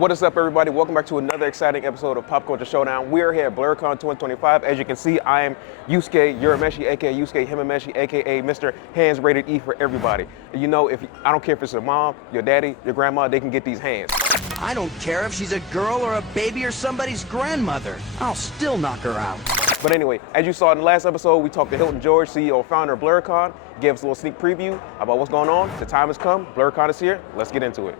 What is up, everybody? Welcome back to another exciting episode of Pop Culture Showdown. We are here at Blerdcon 2025. As you can see, I am Yusuke Urameshi, aka Yusuke Himameshi, aka Mr. Hands Rated E for everybody. You know, I don't care if it's your mom, your daddy, your grandma, they can get these hands. I don't care if she's a girl or a baby or somebody's grandmother. I'll still knock her out. But anyway, as you saw in the last episode, we talked to Hilton George, CEO and founder of Blerdcon, gave us a little sneak preview about what's going on. The time has come. Blerdcon is here. Let's get into it.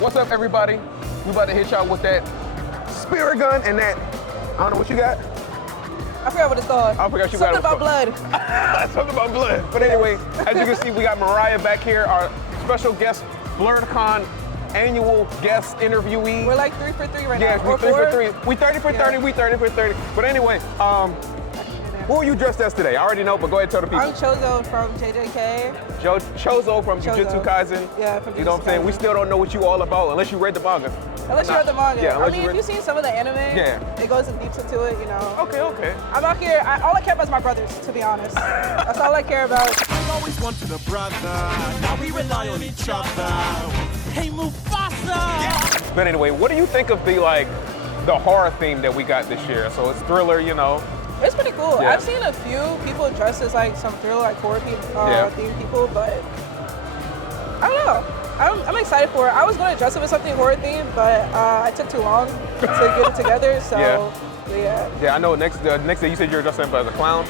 What's up, everybody? We about to hit y'all with that spirit gun and that, I don't know what you got. I forgot what it's called. I forgot you Something got about blood. Something about blood. But anyway, as you can see, we got Mariah back here, our special guest, Blerdcon annual guest interviewee. We're like 3 for 3 right now. Yeah, we're 3 for 3. We 30 for 30, we 30 for 30. But anyway, who are you dressed as today? I already know, but go ahead and tell the people. I'm Chozo from JJK. Chozo from Jujutsu Kaisen. Yeah, from Jujutsu You know what I'm saying? We still don't know what you all about unless you read the manga. Unless you read the manga. Yeah, I mean, if you've seen some of the anime, it goes in deep into it, you know. Okay. I'm out here, all I care about is my brothers, to be honest. That's all I care about. I've always wanted a brother, now we rely on each other. Hey, Mufasa! But anyway, what do you think of the horror theme that we got this year? So it's Thriller, you know. It's pretty cool. Yeah. I've seen a few people dressed as like some Thriller, like horror themed people, but I don't know. I'm excited for it. I was going to dress up as something horror themed, but I took too long to get it together. So yeah. Yeah, I know. The next day you said you were dressed up as a clown.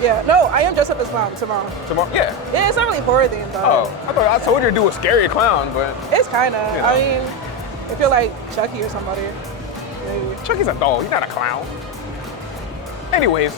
Yeah. No, I am dressed up as clown tomorrow. Tomorrow? Yeah. Yeah, it's not really horror themed though. Oh, I told you to do a scary clown, but it's kind of. You know. I mean, if you're like Chucky or somebody, maybe. Chucky's a doll. He's not a clown. Anyways,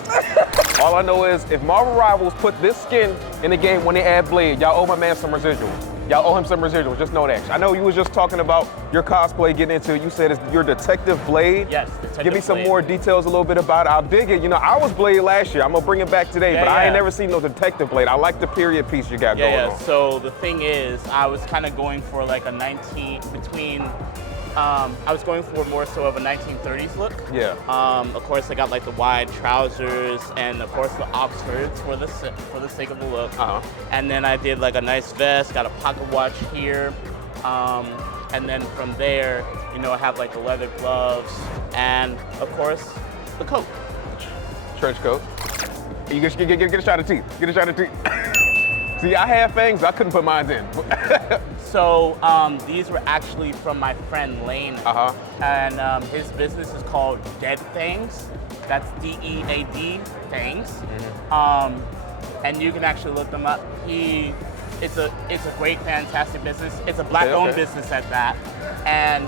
all I know is if Marvel Rivals put this skin in the game when they add Blade, y'all owe my man some residuals. Y'all owe him some residuals, just know that. I know you was just talking about your cosplay, getting into it. You said it's your Detective Blade. Yes, Detective Give me some Blade. more details a little bit about it. I'll dig it. You know, I was Blade last year. I'm gonna bring it back today, but I ain't never seen no Detective Blade. I like the period piece you got going on. So the thing is, I was kind of going for like a I was going for more so of a 1930s look. Yeah. Of course, I got like the wide trousers and of course the Oxfords for the sake of the look. And then I did like a nice vest, got a pocket watch here. And then from there, you know, I have like the leather gloves and of course the coat. Trench coat. You get a shot of teeth. Get a shot of teeth. See, I had fangs, I couldn't put mine in. So these were actually from my friend Lane. And his business is called Dead Fangs. That's D-E-A-D, Fangs. And you can actually look them up. It's a great, fantastic business. It's a black-owned business at that. And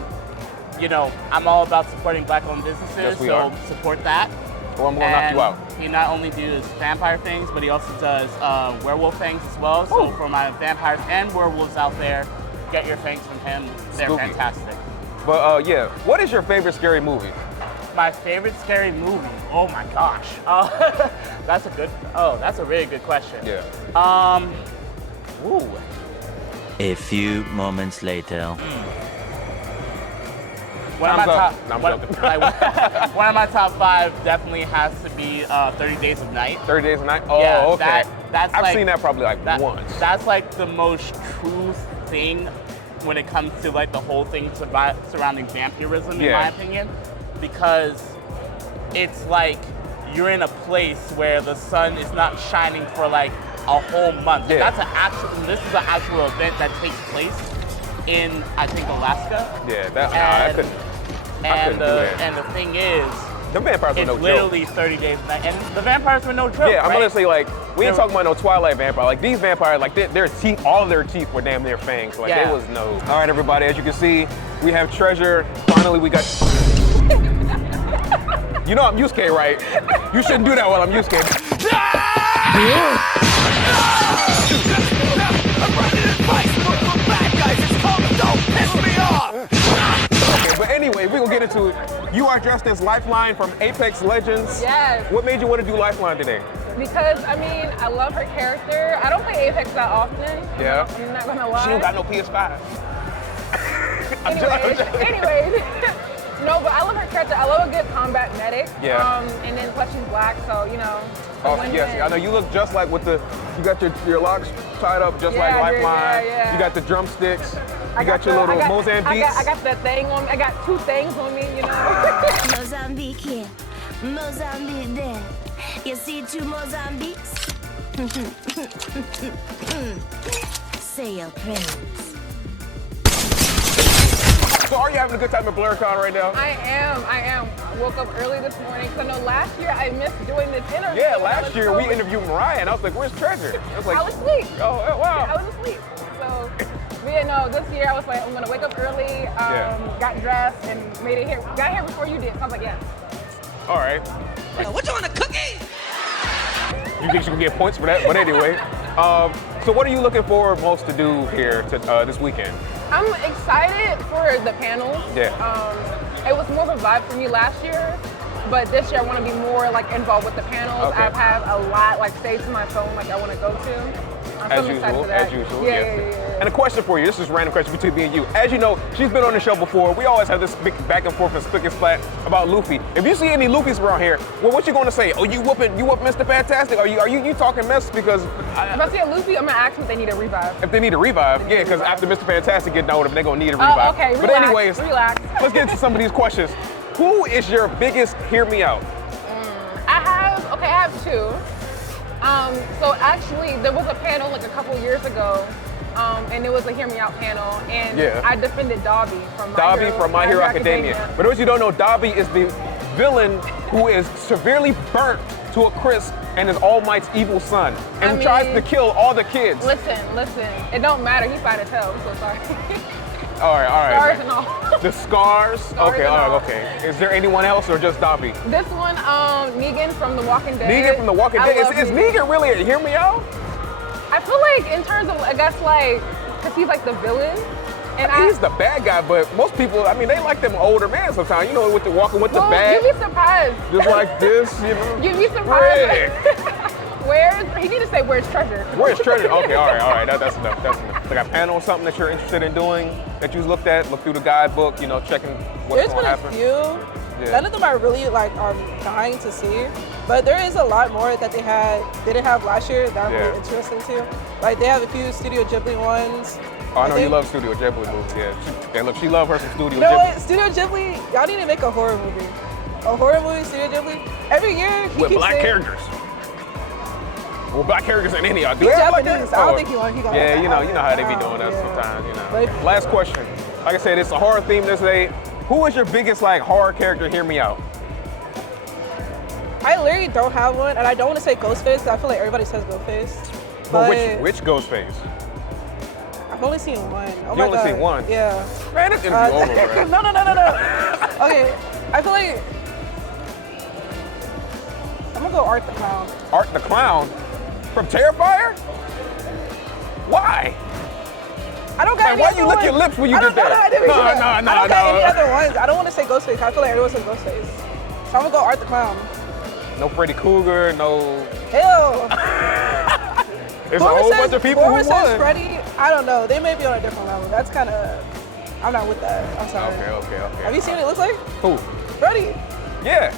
you know, I'm all about supporting Black-owned businesses, Yes, we so are. support that. Well, I'm gonna knock you out. He not only does vampire things, but he also does werewolf things as well. So for my vampires and werewolves out there, get your fangs from him. They're Spooky. fantastic. But yeah, what is your favorite scary movie? My favorite scary movie? Oh my gosh. That's a really good question. Yeah. Ooh. A few moments later. One of my Time's top, up. No, I'm one, joking. like, one of my top 5 definitely has to be 30 Days of Night. 30 Days a Night? Oh, Yeah, okay. that's I've like- seen that probably like once. That's like the most true thing when it comes to like the whole thing surrounding vampirism, in my opinion, because it's like you're in a place where the sun is not shining for like a whole month. Yeah. This is an actual event that takes place in, I think, Alaska. Yeah, I couldn't do that. And the thing is, The vampires were it's no joke. literally 30 days a night, and the vampires were no joke. Yeah, I'm right? gonna say like we ain't They talking about no Twilight vampire. Like these vampires, like their teeth, all of their teeth were damn near fangs. Like Yeah. there was no. All right, everybody. As you can see, we have treasure. Finally, we got. You know I'm Yusuke, right? You shouldn't do that while I'm Yusuke. I'm running advice for bad guys. It's called Don't Piss Me Off. Okay, but anyway, we're gonna get into it. You are dressed as Lifeline from Apex Legends. Yes. What made you want to do Lifeline today? Because, I mean, I love her character. I don't play Apex that often. Yeah. I'm not gonna lie. She don't got no PS5. I'm joking. Anyways. No, but I love her character. I love a good combat medic. Yeah. And then plus she's black, so, you know. Oh, win-win. yes, I know you look just like with you got your locks tied up just like Yeah, I do, Lifeline. yeah. You got the drumsticks. I You got your little Mozambique. I got that thing on me. I got 2 things on me, you know. Mozambique here, Mozambique there. You see 2 Mozambiques? Say your prayers. So are you having a good time at Blerdcon right now? I am. I woke up early this morning because I know last year I missed doing this interview. Yeah, and I last was year so- we interviewed Mariah and I was like, where's Treasure? I was like, I was asleep. Oh, wow. I was asleep. So, but yeah, no, this year I was like, I'm gonna wake up early, got dressed and made it here. Got here before you did. So I was like, yeah. All right. What you want, a cookie? You think you can get points for that? But anyway, so what are you looking forward most to do here this weekend? I'm excited for the panels. Yeah. It was more of a vibe for me last year, but this year I want to be more like involved with the panels. Okay. I've had a lot like saved to my phone, like I want to go to. I'm As so excited usual, for that. as usual, Yeah, yes. yeah, yeah. And a question for you, this is a random question between me and you. As you know, she's been on the show before. We always have this big back and forth and spick and splat about Luffy. If you see any Luffys around here, well, what you gonna say? Oh, you whooping Mr. Fantastic? Are you talking mess? Because If I see a Luffy, I'm gonna ask them if they need a revive. if they need a revive, yeah, because after Mr. Fantastic getting older, they're gonna need a revive. Okay, But relax, anyways, relax. let's get into some of these questions. Who is your biggest hear me out? I have 2. So actually, there was a panel like a couple years ago, and it was a Hear Me Out panel, and Yeah. I defended Dobby from My Hero Academia. But those you don't know, Dobby is the villain who is severely burnt to a crisp and is All Might's evil son, and I who tries mean- to kill all the kids. Listen, it don't matter. He's fine as hell. I'm so sorry. All right. Scars and all. The scars? Okay, and all all. right, okay. Is there anyone else or just Dobby? This one, Negan from The Walking Dead. Negan from The Walking I Dead. love Is Negan really a hear me out? I feel like in terms of, I guess like, because he's like the villain. And He's the bad guy, but most people, I mean, they like them older man sometimes. You know, with the walking with the bag, You'd be surprised. just like this, you know. You'd be surprised. Rick. He need to say where's treasure. Where's treasure? Okay, all right. That's enough. That's enough. Like a panel or something that you're interested in doing that you look through the guidebook, you know, checking what's There's going been to a happen. few. Yeah. None of them are really like dying to see, but there is a lot more that they didn't have last year that I'm Yeah. really interested to. Like they have a few Studio Ghibli ones. Oh, I know you think- love Studio Ghibli movies. Yeah, look, she loves her some Studio You know Ghibli. what? Studio Ghibli, y'all need to make a horror movie. A horror movie, Studio Ghibli. Every year he With keeps black saying, characters. Well, black characters in any of y'all. Do He's they have black Japanese. characters? I don't Oh. think he got. Yeah, like you know how they be doing that yeah. sometimes, you know. But- Last question. Like I said, it's a horror theme this day. Who is your biggest like horror character? Hear me out. I literally don't have one, and I don't want to say Ghostface. 'Cause I feel like everybody says Ghostface. But But which Ghostface? I I've only seen one. Oh You my only God. seen one? Yeah. Man, this interview over, man. No. Okay, I feel like I'm gonna go Art the Clown. Art the Clown from Terrifier? Why? I don't got Like, any why other you lick ones. your lips when you I did don't know that? I didn't No, do that. no, I don't got any other ones. I don't want to say Ghostface. I feel like everyone says Ghostface. So I'm gonna go Art the Clown. No Freddy Krueger, no. Ew. It's a whole bunch of people who Whoever says won. Freddy, I don't know. They may be on a different level. That's kind of, I'm not with that. I'm sorry. Okay. Have you seen what it looks like? Who? Freddy. Yeah.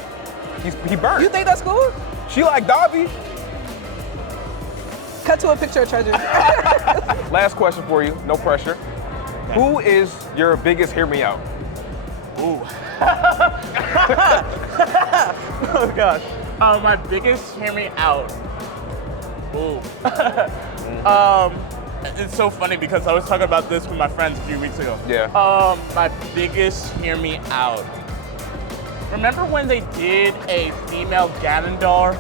He burnt. You think that's cool? She like Dobby? Cut to a picture of Treasure. Last question for you, no pressure. Who is your biggest hear me out? Ooh. Oh gosh. My biggest hear me out. Ooh. It's so funny because I was talking about this with my friends a few weeks ago. Yeah. My biggest hear me out. Remember when they did a female Ganondorf?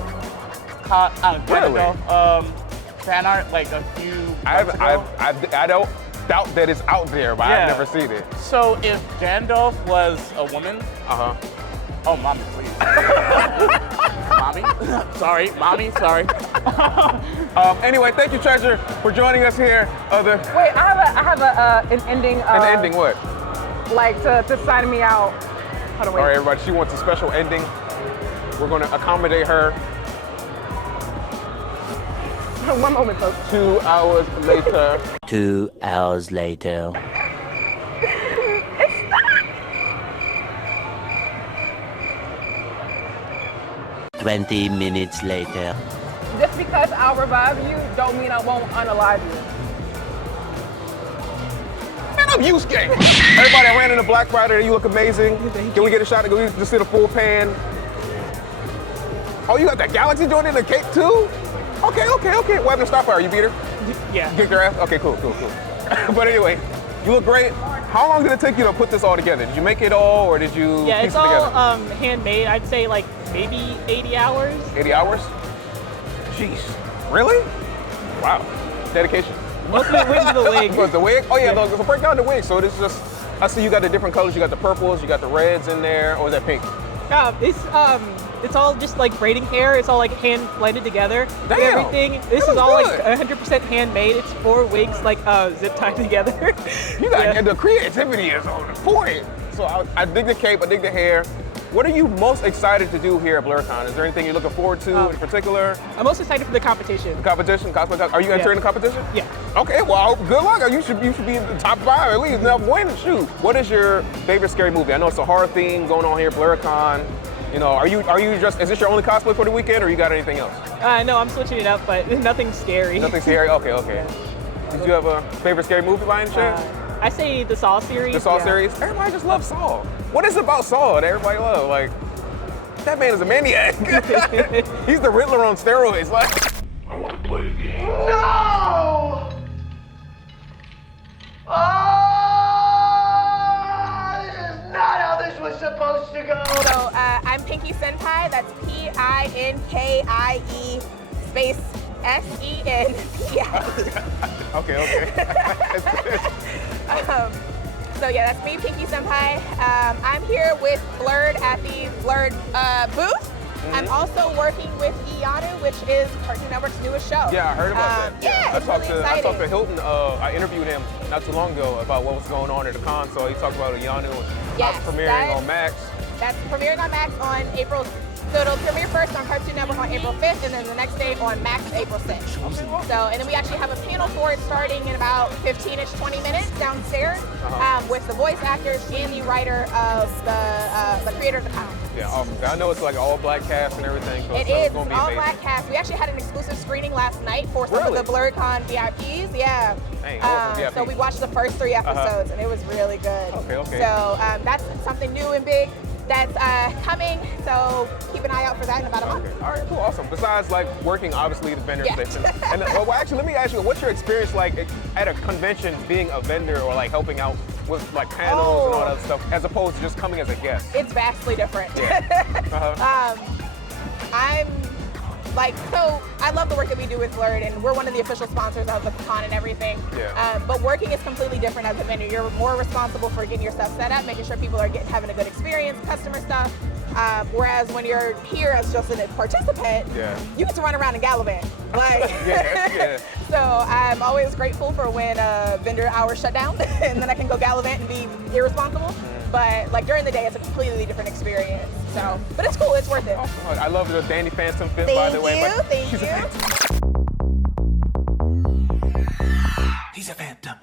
Ganondorf fan art like a few months ago? I don't doubt that it's out there, but I've never seen it. So if Gandalf was a woman, oh, mommy, please. Mommy, sorry. Anyway, thank you, Treasure, for joining us here. Wait, I have an ending. An ending what? Like to sign me out. Hold on, wait. All right, everybody, she wants a special ending. We're going to accommodate her. 1 moment, folks. 2 hours later. 2 hours later. 20 minutes later. Just because I'll revive you, don't mean I won't unalive you. Man, I'm used game. Everybody, I ran into Black Friday. You look amazing. Can we get a shot to go just see the full pan? Oh, you got that Galaxy joint in the cake too? Okay. What happened to Starfire? You beat her? Yeah. Kicked her ass? Okay, cool. But anyway, you look great. How long did it take you to put this all together? Did you make it all, or did you Yeah, piece it's it together? all handmade. I'd say like maybe 80 hours. 80 hours? Jeez. Really? Wow. Dedication. Mostly went to the wig. Was the wig? Oh yeah, so break down the wig. So this is just, I see you got the different colors. You got the purples, you got the reds in there, or is that pink? It's all just like braiding hair. It's all like hand blended together. Damn, Everything. This that is all looks like 100% handmade. It's 4 wigs like zip tied together. You got the creativity is on point. So I dig the cape, I dig the hair. What are you most excited to do here at Blerdcon? Is there anything you're looking forward to in particular? I'm most excited for the competition. The competition, cosplay. Are you entering the competition? Yeah. Okay, well, good luck. You should be in the top 5 at least. Now win. Shoot. What is your favorite scary movie? I know it's a horror theme going on here at Blerdcon. You know, are you just? Is this your only cosplay for the weekend, or you got anything else? No, I'm switching it up, but nothing scary. Nothing scary. Okay. Did you have a favorite scary movie by any chance? I say the Saw series. The Saw series? Everybody just loves Saw. What is it about Saw that everybody loves? Like, that man is a maniac. He's the Riddler on steroids. Like, I want to play a game. No! This is not how this was supposed to go. So I'm Pinky Senpai. That's Pinkie space SENPI. Okay. So yeah, that's me, Pinky Senpai. I'm here with Blerd at the Blerd booth. I'm also working with Ianu, which is Cartoon Network's newest show. Yeah, I heard about that. Yeah, it's really exciting. I talked to Hilton. I interviewed him not too long ago about what was going on at the con. So he talked about Ianu and how it's premiering on Max. That's premiering on Max on April. So it'll premiere first on Cartoon Network on April 5th, and then the next day on Max April 6th. So, and then we actually have a panel for it starting in about 15-ish, 20 minutes downstairs with the voice actors and the writer of the creator of the comic. Yeah, awesome. I know it's like an all-black cast and everything. So It it's is going to be all-black cast. We actually had an exclusive screening last night for some Really? of the Blerdcon VIPs. Yeah. Dang, I want some VIPs. So we watched the first 3 episodes, and it was really good. Okay. So that's something new and big that's coming, so keep an eye out for that in about a month. Okay. All right, cool, awesome. Besides like working, obviously, the vendor station. And well, actually, let me ask you, what's your experience like at a convention being a vendor or like helping out with like panels and all that stuff, as opposed to just coming as a guest? It's vastly different. Yeah. like, so I love the work that we do with Blerd, and we're one of the official sponsors of the con and everything. Yeah. But working is completely different as a vendor. You're more responsible for getting your stuff set up, making sure people are having a good experience, customer stuff. Whereas when you're here as just a participant, you get to run around and gallivant. Like, so I'm always grateful for when vendor hours shut down, and then I can go gallivant and be irresponsible. But like during the day, it's a completely different experience. So, but it's cool. It's worth it. I love the Danny Phantom fit, by the way. Thank you. He's a phantom.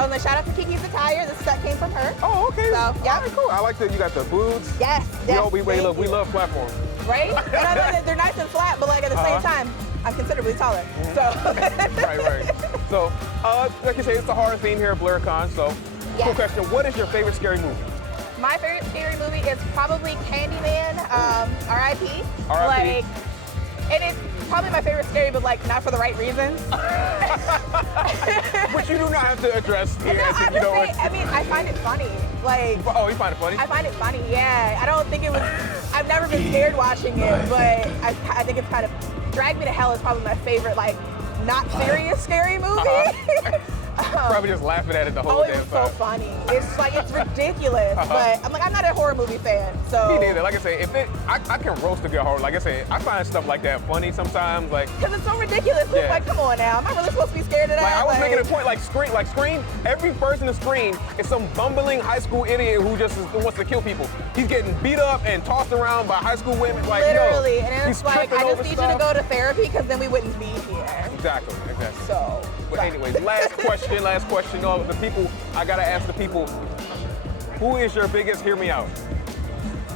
Oh, and then shout out to Kiki's Attire. This set came from her. Oh, okay. So, yeah. All right, cool. I like that you got the boots. Yes. We love platforms. Right? And I know that they're nice and flat, but like at the same time, I'm considerably taller. So. Right. So, like you say, it's the horror theme here at Blerdcon. So, cool question. What is your favorite scary movie? My favorite scary movie is probably Candyman, R.I.P. R.I.P. Like, and it's probably my favorite scary, but like not for the right reasons. Which you do not have to address here. No, I mean, I find it funny. Like, oh, you find it funny? I find it funny. Yeah, I don't think it was. I've never been scared watching it, but I think it's kind of Drag Me to Hell is probably my favorite, like, not serious scary movie. Probably just laughing at it the whole damn time. It's so funny. It's like, it's ridiculous, but I'm not a horror movie fan, so. Me neither. Like I say, I can roast a good horror. Like I say, I find stuff like that funny sometimes. Like, because it's so ridiculous. It's like, come on now, am I really supposed to be scared of that? Like, I was making a point, like Scream, every person in Scream is some bumbling high school idiot who wants to kill people. He's getting beat up and tossed around by high school women. Like, literally, and it's like, I just need you to go to therapy because then we wouldn't be here. Exactly. So. But anyways, last question. All the people, I gotta ask the people, who is your biggest hear me out?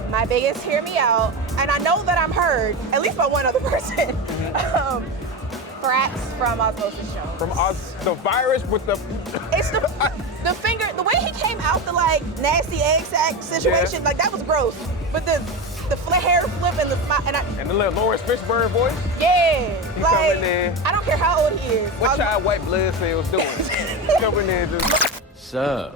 My biggest hear me out, and I know that I'm heard, at least by one other person. Thrax from Osmosis Jones. From the virus with the... It's the finger, the way he came out the like nasty egg sack situation, like that was gross. But the hair flip and and the little Lawrence Fishburne voice? Yeah. He's like, coming in. I don't care how old he is. What child white blood cells doing? Coming in just... So,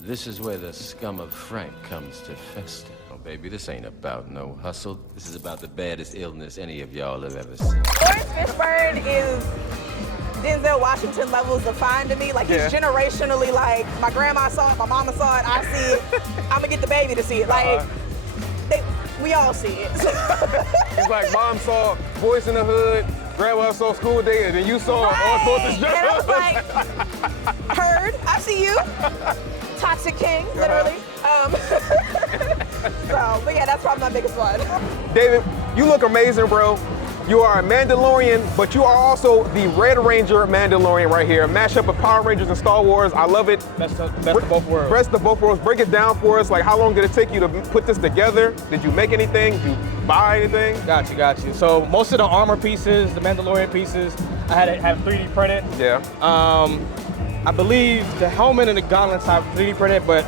this is where the scum of Frank comes to fester. Oh, baby, this ain't about no hustle. This is about the baddest illness any of y'all have ever seen. Lawrence Fishburne is Denzel Washington levels of fine to me. Like, he's generationally like, my grandma saw it, my mama saw it, I see it. I'm gonna get the baby to see it. Like, we all see it. It's like mom saw Boys in the Hood, grandma saw School Day, and then you saw Osmosis Jones. And I was like, heard, I see you. Toxic King, literally. So, but yeah, that's probably my biggest one. David, you look amazing, bro. You are a Mandalorian, but you are also the Red Ranger Mandalorian right here. A mashup of Power Rangers and Star Wars. I love it. Best of both worlds. Best of both worlds. Break it down for us. Like, how long did it take you to put this together? Did you make anything? Did you buy anything? Got you. So most of the armor pieces, the Mandalorian pieces, I had to have 3D printed. Yeah. I believe the helmet and the gauntlets have 3D printed, but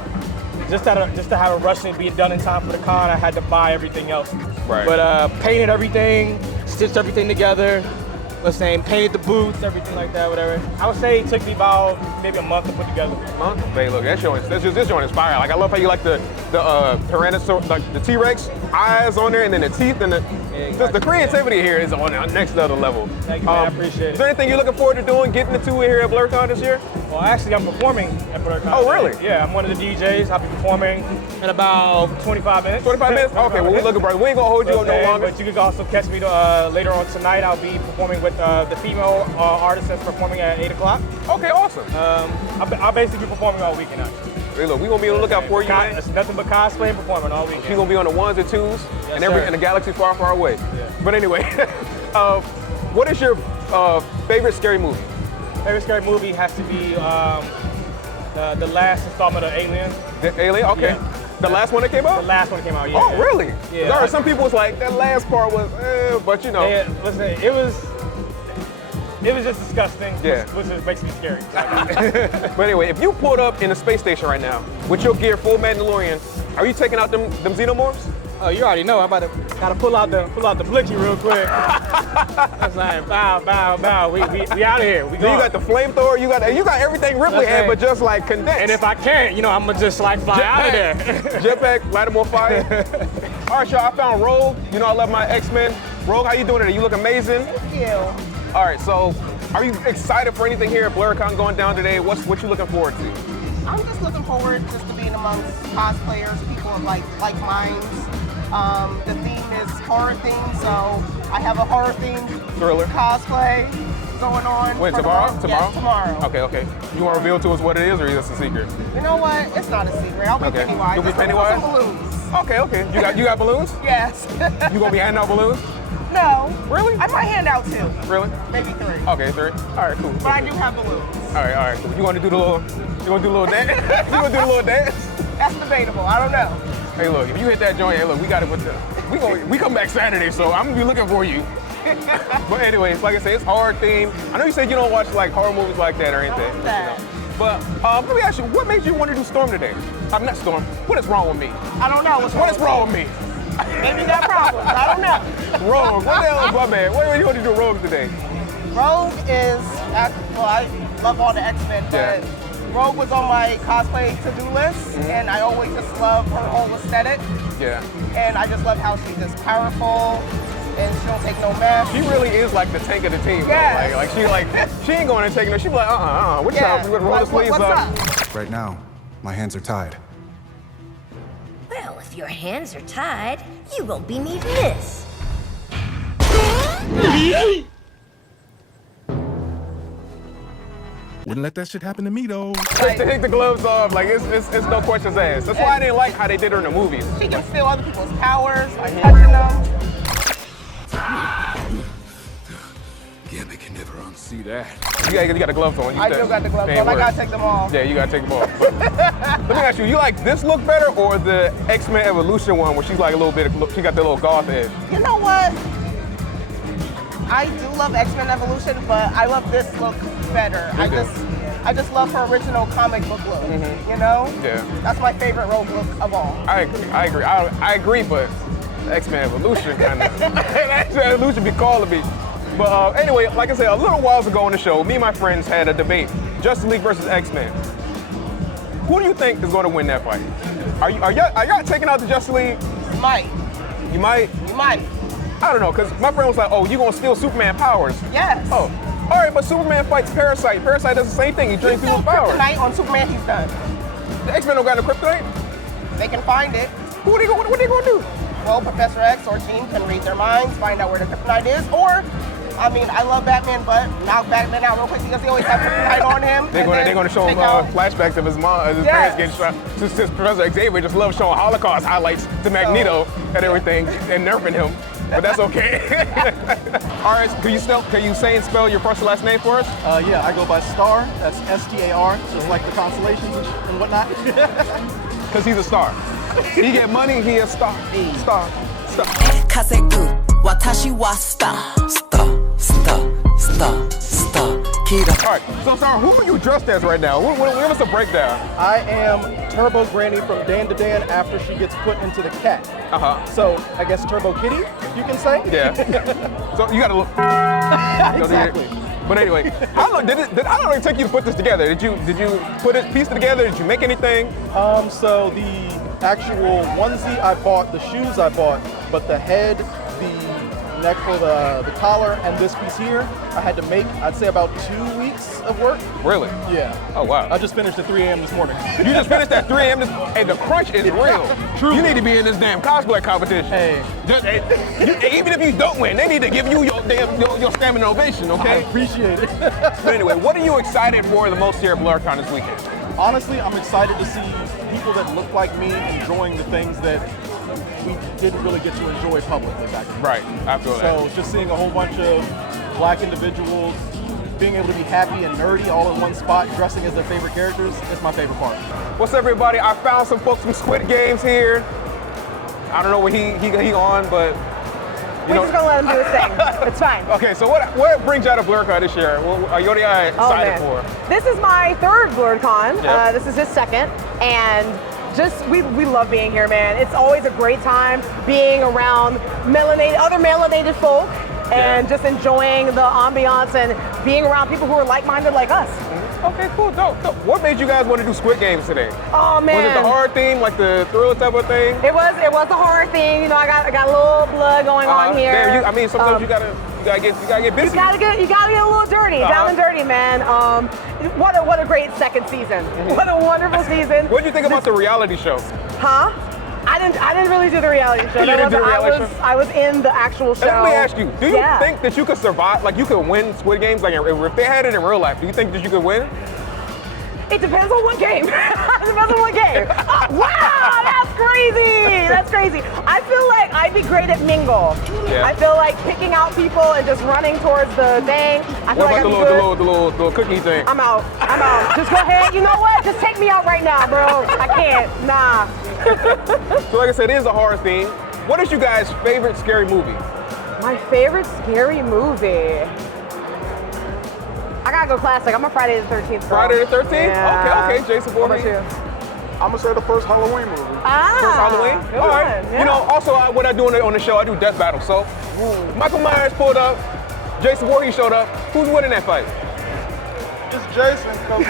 just to have a rushing being done in time for the con, I had to buy everything else. Right. But painted everything, stitched everything together. Painted the boots, everything like that, whatever. I would say it took me about maybe a month to put together. Hey, look, this joint inspiring. Like, I love how you like the Tyrannosaurus, like the T-Rex eyes on there, and then the teeth, and just the creativity here is on the next level. Thank you, man, I appreciate it. Is there anything you're looking forward to doing, getting into here at Blerdcon this year? Well, actually, I'm performing at Blerdcon. Oh, really? Yeah, I'm one of the DJs. I'll be performing in about 25 minutes. 25 minutes? Okay, well, we're looking, brother. We ain't gonna hold you no longer. But you can also catch me later on tonight. I'll be performing with the female artist that's performing at 8 o'clock. Okay, awesome. I'll basically be performing all weekend, actually. Hey, look, we're gonna be on the lookout for you, man. It's nothing but cosplay and performing all weekend. She's gonna be on the ones and twos, yes, and a galaxy far, far away. Yeah. But anyway, what is your favorite scary movie? Favorite scary movie has to be the last installment of Alien. The Alien? Okay. Yeah. The last one that came out? The last one that came out, yeah. Oh, really? Yeah. There are some people was like, that last part was, but you know. Yeah, listen, it was just disgusting, yeah. which makes me scary. But anyway, if you pulled up in a space station right now with your gear full Mandalorian, are you taking out them xenomorphs? Oh, you already know. Gotta pull out the blicky real quick. That's like bow. We out of here. We going. You got the flamethrower. You got everything Ripley had, but just like condensed. And if I can't, I'ma just like fly out of there. Jetpack, light them on fire. All right, y'all, I found Rogue. You know I love my X-Men. Rogue, how you doing today? You look amazing. Thank you. All right, so are you excited for anything here at Blerdcon going down today? What you looking forward to? I'm just looking forward just to being amongst cosplayers, people of like minds. The theme is horror themed, so I have a horror themed Thriller cosplay going on. Wait, tomorrow? Yes, tomorrow. Okay. You want to reveal to us what it is, or is this a secret? You know what? It's not a secret. I'll be Pennywise. You'll be Pennywise? Some balloons. Okay. You got balloons? Yes. You gonna be handing out balloons? No. Really? I might hand out 2. Really? Maybe 3. Okay, 3. All right, cool. But I do have balloons. All right, cool. You want to do the little dance? You want to do the little dance? That's debatable. I don't know. Hey, look, if you hit that joint, hey, look, we got it. We come back Saturday, so I'm gonna be looking for you. But anyways, like I said, it's horror themed. I know you said you don't watch like horror movies like that or anything. But let me ask you, what made you want to do Storm today? I'm not Storm. What is wrong with me? I don't know. What is wrong with me? Maybe you got problems. I don't know. Rogue. What the hell is my man? What do you want to do Rogue today? Rogue is, well, I love all the X-Men, but Rogue was on my cosplay to-do list, and I always just love her whole aesthetic. Yeah. And I just love how she's just powerful, and she don't take no mess. She really is like the tank of the team. Yes. She ain't going to take no. She be like, what y'all roll the sleeves up. Right now, my hands are tied. Well, if your hands are tied, you won't be needing this. Wouldn't let that shit happen to me though. They take the gloves off, like it's no questions asked. That's why I didn't like how they did her in the movies. She can steal other people's powers, like touching them. Yeah, they can never unsee that. You got the gloves on. I do got the gloves on. I gotta take them off. Yeah, you gotta take them off. But let me ask you like this look better or the X-Men Evolution one where she's like a little bit, she got the little goth head? You know what? I do love X-Men Evolution, but I love this look better. I just love her original comic book look, you know? Yeah. That's my favorite Rogue look of all. I agree, but X-Men Evolution kind of, X-Men Evolution be calling me. But anyway, like I said, a little while ago on the show, me and my friends had a debate, Justice League versus X-Men. Who do you think is going to win that fight? Are y'all taking out the Justice League? You might. You might? You might. I don't know, because my friend was like, oh, you going to steal Superman powers? Yes. Oh, all right, but Superman fights Parasite. Parasite does the same thing. He drains people's powers. Kryptonite on Superman, he's done. The X-Men don't got no kryptonite? They can find it. What are they going to do? Well, Professor X or team can read their minds, find out where the kryptonite is, or, I mean, I love Batman, but knock Batman out real quick because he always has kryptonite on him. They're going to show him flashbacks of his mom, his parents getting shot. Since Professor Xavier just loves showing Holocaust highlights to Magneto and everything and nerfing him. But that's okay. All right, can you say and spell your first and last name for us? Yeah, I go by Star. That's S-T-A-R, just like the constellations and whatnot. Because he's a star. He get money, he a star. Star. All right, so Star, who are you dressed as right now? Give us a breakdown. I am Turbo Granny from Dan to Dan after she gets put into the cat. So I guess Turbo Kitty, you can say? Yeah. So you gotta look. Exactly. But anyway, how long did it take you to put this together? Did you put it piece together? Did you make anything? So the actual onesie I bought, the shoes I bought, but the head, the neck for the collar, and this piece here, I had to make, I'd say about 2 weeks of work. Really? Yeah. Oh, wow. I just finished at 3 a.m. this morning. You just finished at 3 a.m. and the crunch is real. True. You need to be in this damn cosplay competition. Hey. Even if you don't win, they need to give you your stamina ovation, okay? I appreciate it. But anyway, what are you excited for the most here at Blerdcon this weekend? Honestly, I'm excited to see people that look like me enjoying the things that we didn't really get to enjoy publicly back then. Right, I feel that. So just seeing a whole bunch of black individuals being able to be happy and nerdy all in one spot, dressing as their favorite characters, is my favorite part. What's up, everybody? I found some folks from Squid Games here. I don't know what he on, but we're just gonna let him do his thing. It's fine. Okay, so what brings you out of Blerdcon this year? What are you excited for? This is my third Blerdcon. Yep. This is his second, and just we love being here, man. It's always a great time being around other melanated folk, and just enjoying the ambiance and being around people who are like-minded like us. Okay, cool, dope. What made you guys want to do Squid Games today? Oh man. Was it the horror theme, like the Thrilla type of thing? It was the horror thing. You know, I got a little blood going on here. Damn, sometimes you gotta get busy. You gotta get a little dirty, down and dirty, man. What a great second season. What a wonderful season. What do you think about the reality show? Huh? I didn't really do the reality show. I was in the actual show. Let me ask you, do you think that you could survive, like you could win Squid Games, like if they had it in real life, do you think that you could win? It depends on what game. It depends on what game. Wow, that's crazy. That's crazy. I feel like I'd be great at mingle. Yeah. I feel like picking out people and just running towards the thing. I feel what about the little cookie thing? I'm out. Just go ahead. You know what? Just take me out right now, bro. I can't. Nah. So like I said, it is a horror theme. What is you guys' favorite scary movie? My favorite scary movie. I gotta go classic. I'm a Friday the 13th girl. Friday the 13th? Yeah. Okay, Jason Voorhees. I'm gonna say the first Halloween movie. First Halloween? Good all right. one, yeah. You know, also what I do on the show, I do death battle. So Michael Myers pulled up, Jason Voorhees showed up. Who's winning that fight? It's Jason, because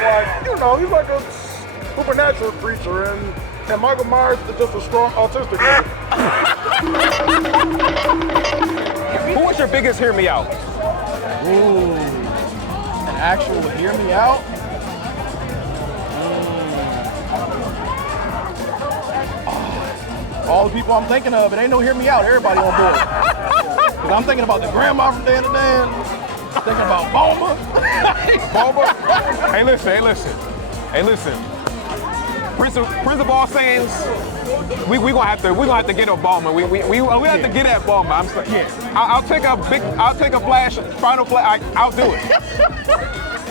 he's like a supernatural creature, and Michael Myers is just a strong autistic nigga. Who was your biggest hear me out? Ooh. An actual hear me out? All the people I'm thinking of, it ain't no hear me out. Everybody on board. Because I'm thinking about the grandma from Dan to Dan. Thinking about Bulma. Bulma? Hey, listen. Prince of All Saiyans, we gonna have to get up Bulma. We have to get at Bulma. I'm sorry. Yeah. I'll take a flash, final flash. I'll do it.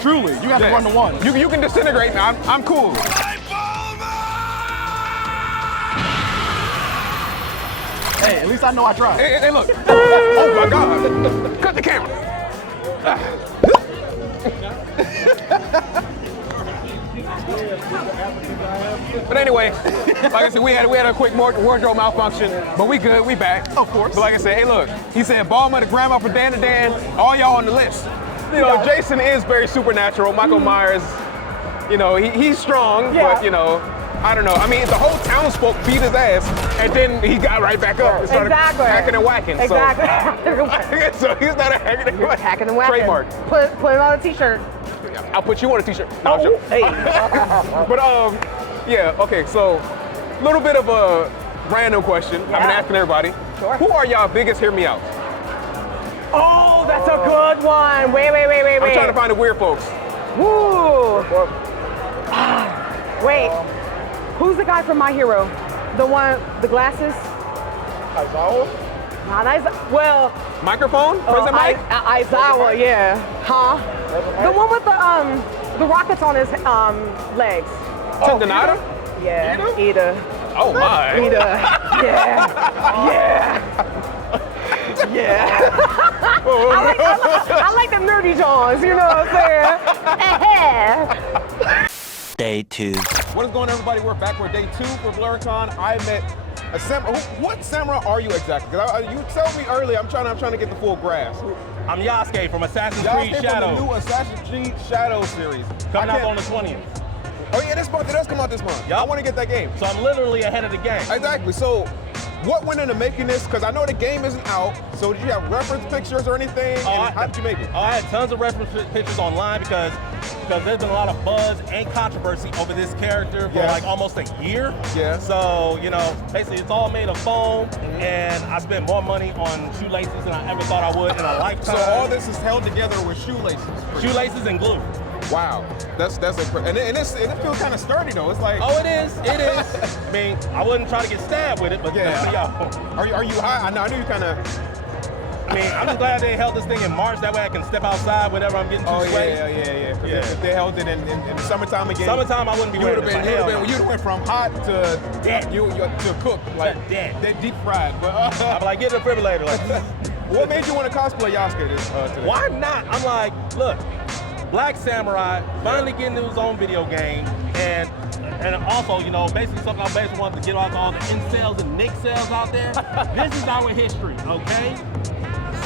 Truly, you have to run the one. You can disintegrate me. I'm cool. Hey, at least I know I tried. Hey, look. Oh my God. Cut the camera. But anyway, like I said, we had a quick wardrobe malfunction, but we good, we back. Of course. But like I said, hey look, he said Bulma, the grandma from Dan to Dan, all y'all on the list. You know, Jason is very supernatural. Michael Myers, you know, he's strong, but you know, I don't know. I mean, the whole townsfolk beat his ass, and then he got right back up and started hacking and whacking. Exactly. So he's not a hacking and whacking. Hacking and whacking. Trademark. Put him on a t-shirt. I'll put you on a t-shirt. No, sure. Hey. But yeah, okay, so a little bit of a random question. I've been asking everybody. Sure. Who are y'all biggest hear me outs? Oh, that's a good one. Wait. I'm trying to find the weird folks. Woo. Wait. Who's the guy from My Hero? The one, the glasses? Aizawa? Not Aizawa. Well. Microphone? President Mike? Aizawa, yeah. Huh? The one with the rockets on his legs. Tendonata? Yeah. Ida. Oh my. Ida. Yeah. I like the nerdy Johns, you know what I'm saying? Day 2. What is going on, everybody? We're back. We're day 2 for Blerdcon. I met a samurai. What samurai are you exactly? Because you told me earlier. I'm trying to get the full grasp. I'm Yasuke from Assassin's Creed Shadow. From the new Assassin's Creed Shadow series. Coming out on the 20th. Oh yeah, this month. It does come out this month. Yep. I want to get that game. So I'm literally ahead of the game. Exactly. So what went into making this? Because I know the game isn't out. So did you have reference pictures or anything? How did you make it? I had tons of reference pictures online because there's been a lot of buzz and controversy over this character for like almost a year. Yeah. So, you know, basically it's all made of foam, and I spent more money on shoelaces than I ever thought I would in a lifetime. So all this is held together with shoelaces? Shoelaces and glue. Wow, that's incredible. And it feels kind of sturdy though. It's like, oh, it is. I mean, I wouldn't try to get stabbed with it, but Are you high? I know you kind of. I mean, I'm just glad they held this thing in March. That way I can step outside whenever I'm getting too sweaty. Yeah. If they held it in summertime again. Summertime, I wouldn't be wearing it. You'd went from hot to dead. To cook, like dead, deep fried. But I'm like, get a defibrillator. Like, what made you want to cosplay Yasuke today? Why not? I'm like, look, Black Samurai finally getting his own video game, and also, you know, basically something I basically wanted to get off all the incels and Nick cells out there. This is our history, okay?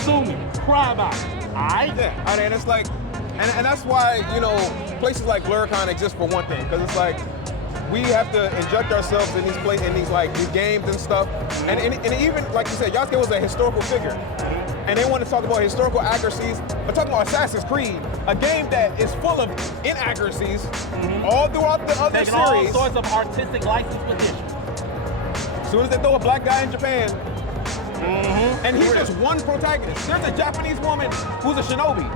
Sue me, cry about it, all right? Yeah, and it's like, and that's why, you know, places like Blerdcon exist for one thing, because it's like we have to inject ourselves in these places, in these games and stuff. And even like you said, Yasuke was a historical figure, and they want to talk about historical accuracies. But talking about Assassin's Creed, a game that is full of inaccuracies all throughout the other Taking series. all sorts of artistic license positions. As soon as they throw a black guy in Japan, and he's just one protagonist. There's a Japanese woman who's a shinobi.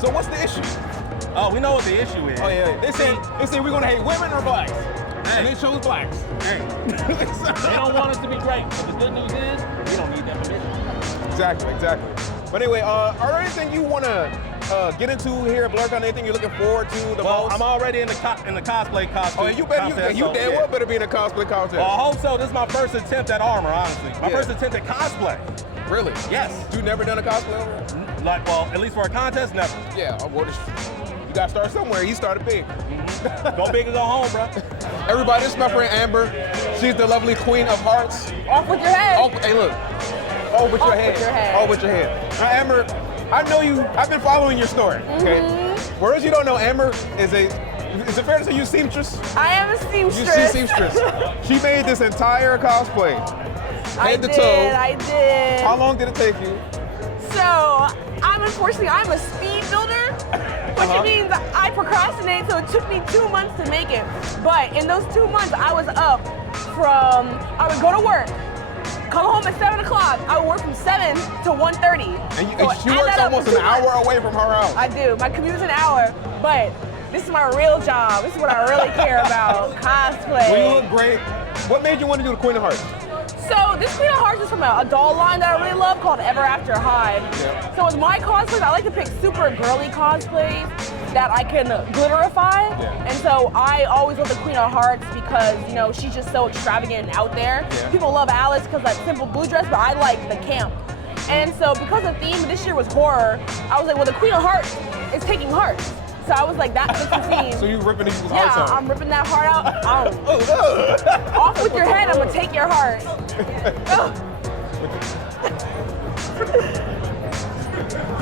So what's the issue? Oh, we know what the issue is. Oh yeah, they say we're gonna hate women or blacks, and they chose blacks. Hey. They don't want us to be great, but the good news is we don't need that permission. Exactly. But anyway, are there anything you wanna get into here at Blerdcon? Anything you're looking forward to the most? I'm already in the cosplay costume. Oh, and you damn well better be in a cosplay contest. Well, I hope so. This is my first attempt at armor, honestly. My first attempt at cosplay. Really? Yes. You never done a cosplay over? Well, at least for a contest, never. Yeah, well, you gotta start somewhere. He started big. Go big or go home, bro. Everybody, this is my friend Amber. She's the lovely queen of hearts. Off with your head. Oh, hey, look. Oh, with your head. Oh, with your head. Now, Amber, I know you. I've been following your story. Okay. For those you don't know, Amber is a. Is it fair to say you seamstress? I am a seamstress. You seamstress. She made this entire cosplay, head to toe. I did. How long did it take you? So, I'm a speed builder, which means I procrastinate, so it took me 2 months to make it. But in those 2 months, I was up I would go to work, come home at 7 o'clock. I would work from 7 to 1:30. And she works almost an hour away from her house. I do. My commute's an hour, but this is my real job. This is what I really care about, cosplay. Well, you look great. What made you want to do the Queen of Hearts? So this Queen of Hearts is from a doll line that I really love called Ever After High. Yeah. So with my cosplays, I like to pick super girly cosplays that I can glitterify. Yeah. And so I always love the Queen of Hearts because, you know, she's just so extravagant and out there. Yeah. People love Alice because that simple blue dress, but I like the camp. And so because the theme this year was horror, I was like, well, the Queen of Hearts is taking hearts. So I was like, that fits the theme. So you ripping people's hearts out? Yeah, I'm ripping that heart out. Off with your head, I'm gonna take your heart.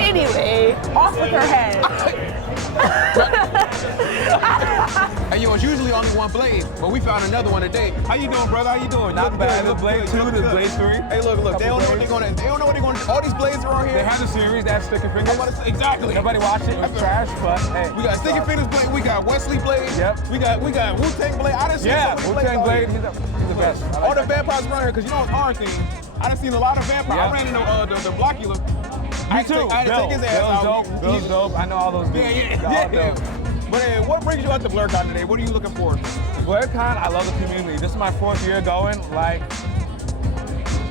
Anyway, off with her head. Hey, yo, it's usually only one blade, but we found another one today. How you doing, brother? How you doing? Not bad. The Blade 2, the Blade 3. Hey, look. They don't know what they're gonna do. All these blades are on here. They have a series that has Sticky Fingers. Exactly. Nobody watched it. It was trash, but hey. We got Sticky Fingers Blade. We got Wesley Blade. Yep. We got Wu-Tang Blade. I done seen so many Wu-Tang Blade. He's the best. All the vampires around here, because you know it's horror theme. I done seen a lot of vampires. I ran into the Blockula. Me too. I had to take his ass out. Bill's dope. I know all those dudes. Yeah. But what brings you out to Blerdcon today? What are you looking for? Blerdcon, I love the community. This is my 4th year going. Like,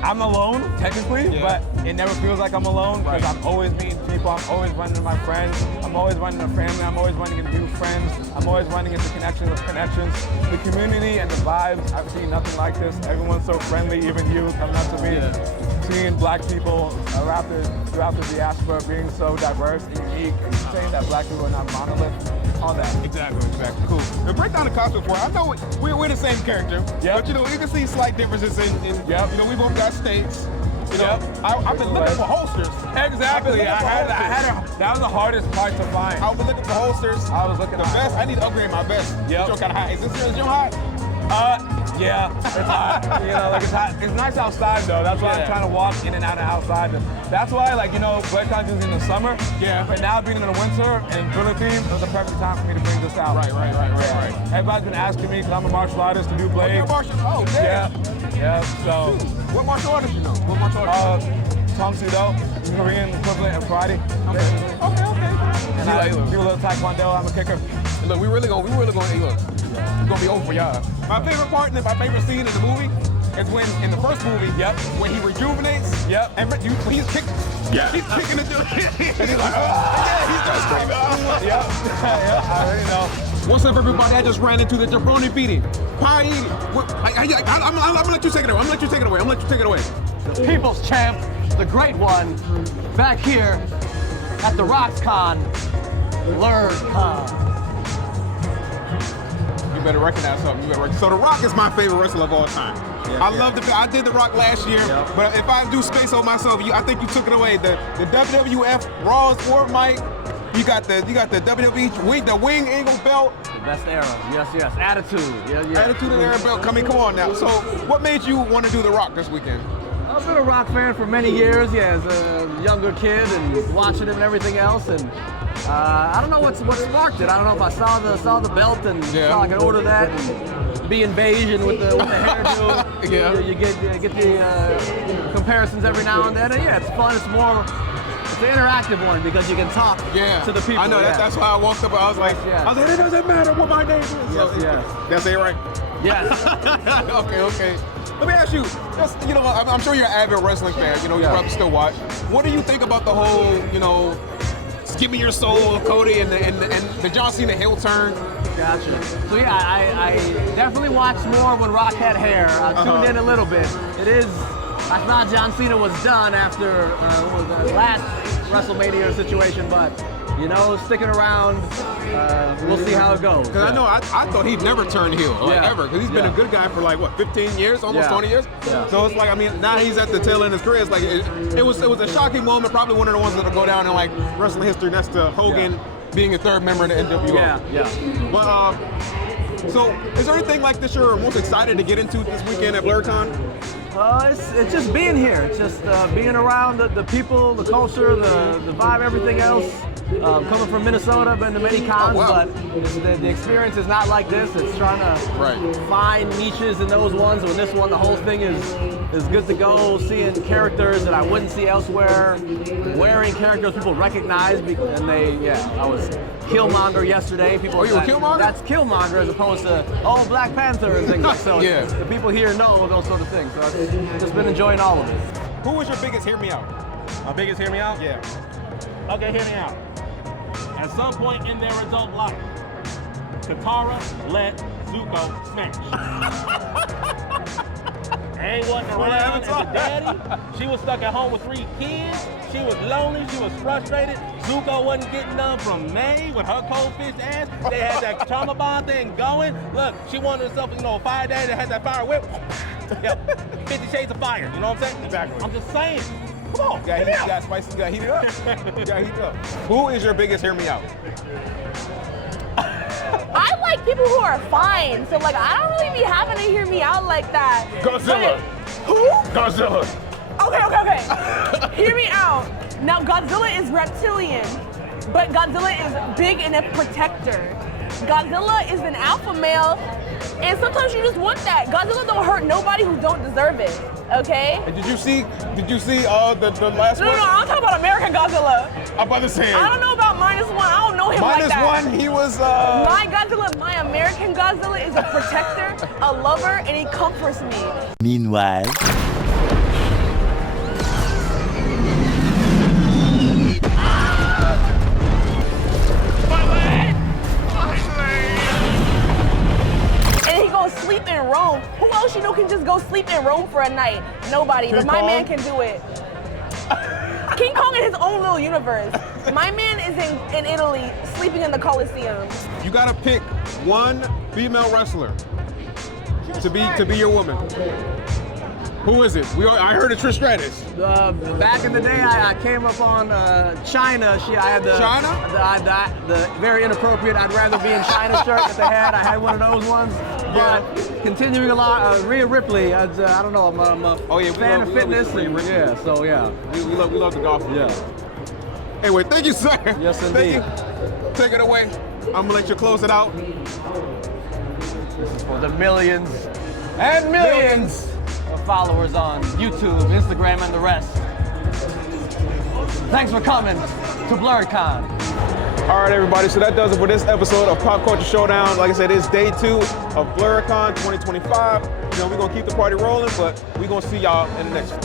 I'm alone, technically, but it never feels like I'm alone because I'm always meeting people. I'm always running into my friends. I'm always running into family. I'm always running into new friends. I'm always running into connections of connections. The community and the vibes, I've seen nothing like this. Everyone's so friendly, even you coming up to me. Seeing black people throughout the diaspora being so diverse and unique, and saying that black people are not monolith. All that. Exactly. Cool. Now break down the costume for it. I know we're the same character, but you know, you can see slight differences in you know, we both got states. You know, I've been looking for holsters. Exactly. That was the hardest part to find. I was looking for holsters. I was looking the best. I need to upgrade my vest. Yep. It's kind of hot. Is this your gym hot? Yeah, it's hot. You know, like it's hot. It's nice outside though. That's why I'm trying to walk in and out of outside. That's why, like, you know, Blerdcon is in the summer. Yeah. But now being in the winter and Thrilla theme, it was the perfect time for me to bring this out. Right. Everybody's been asking me because I'm a martial artist to do blades. Oh, you're a martial. Oh, damn. Yeah. So. What martial artist you know? What martial artist? Tong Sudo, Korean equivalent of karate. Okay. And I do a little taekwondo. I'm a kicker. Look, we really gonna look. It's gonna be over for y'all. My favorite part and my favorite scene in the movie is when in the first movie, when he rejuvenates, and he's kicking. Yeah. He's kicking the dude. And he's like, he's just screaming. I already know. What's up, everybody? I just ran into the jabroni beating. Pie eating. I'm gonna let you take it away. I'm gonna let you take it away. The people's champ, the great one, back here at the RoxCon, Blerdcon. You better recognize something. So The Rock is my favorite wrestler of all time. I did The Rock last year, but if I do Space on myself, I think you took it away. The WWF Raw's War Mike, You got the WWE the wing eagle belt. The best era. Yes, yes. Attitude. Yeah. Attitude and era belt. Come on now. So what made you want to do The Rock this weekend? I've been a rock fan for many years, as a younger kid and watching him and everything else. And I don't know what sparked it. I don't know if I saw the belt and thought I could order that. And being beige and with the hairdo, you get the comparisons every now and then. And yeah, it's fun. It's an interactive one because you can talk to the people. I know that's why I walked up. I was like, it doesn't matter what my name is. Yes. That's it, right? Yes. Okay. Let me ask you, I'm sure you're an avid wrestling fan. You probably still watch. What do you think about the whole, give me your soul of Cody and the John Cena heel turn? Gotcha. So yeah, I definitely watched more when Rock had hair. I tuned in a little bit. I thought John Cena was done after the last WrestleMania situation, but sticking around, we'll see how it goes. Because I thought he'd never turn heel, ever. Because he's been a good guy for 15 years, almost 20 years. Yeah. So it's now he's at the tail end of his career. It's it was a shocking moment, probably one of the ones that'll go down in wrestling history next to Hogan being a third member of the NWO. Yeah. But so is there anything like this you're most excited to get into this weekend at Blerdcon? It's just being here. It's just being around the people, the culture, the vibe, everything else. Coming from Minnesota, been to many cons, but the experience is not like this. It's trying to find niches in those ones. When this one, the whole thing is good to go. Seeing characters that I wouldn't see elsewhere, wearing characters people recognize, and I was Killmonger yesterday. People, you were Killmonger? That's Killmonger as opposed to Black Panther and things like that. So the people here know those sort of things. So I've just been enjoying all of it. Who was your biggest hear me out? My biggest hear me out? Yeah. Okay, hear me out. At some point in their adult life, Katara let Zuko smash. Ain't wasn't around as a daddy. She was stuck at home with 3 kids. She was lonely. She was frustrated. Zuko wasn't getting none from May with her cold fish ass. They had that trauma bond thing going. Look, she wanted herself, a fire daddy that had that fire whip. 50 Shades of Fire. You know what I'm saying? Exactly. I'm just saying. Come on, got spicy, got heated up. Got heated up. Who is your biggest hear me out? I like people who are fine, so I don't really be having to hear me out like that. Godzilla. Who? Godzilla. Okay. Hear me out. Now Godzilla is reptilian, but Godzilla is big and a protector. Godzilla is an alpha male, and sometimes you just want that. Godzilla don't hurt nobody who don't deserve it. Okay? And did you see the last one? No, I'm talking about American Godzilla. I'm about to say. I don't know about -1. I don't know him like that. -1, he was. My Godzilla, my American Godzilla is a protector, a lover, and he comforts me. Meanwhile. Sleep in Rome. Who else can just go sleep in Rome for a night? Nobody, but my man can do it. King Kong in his own little universe. My man is in Italy, sleeping in the Colosseum. You gotta pick one female wrestler to be your woman. Who is it? I heard of Trish Stratus. Back in the day, I came up on China. I had the very inappropriate "I'd rather be in China" shirt that they had. I had one of those ones. But continuing along, Rhea Ripley. I don't know. I'm a fan of fitness. We love the golf. Yeah. Anyway, thank you, sir. Yes, indeed. Thank you. Take it away. I'm gonna let you close it out. This is for the millions and millions of followers on YouTube, Instagram, and the rest. Thanks for coming to Blerdcon. All right, everybody, so that does it for this episode of Pop Culture Showdown. Like I said, it's day 2 of Blerdcon 2025. We're gonna keep the party rolling, but we're gonna see y'all in the next one.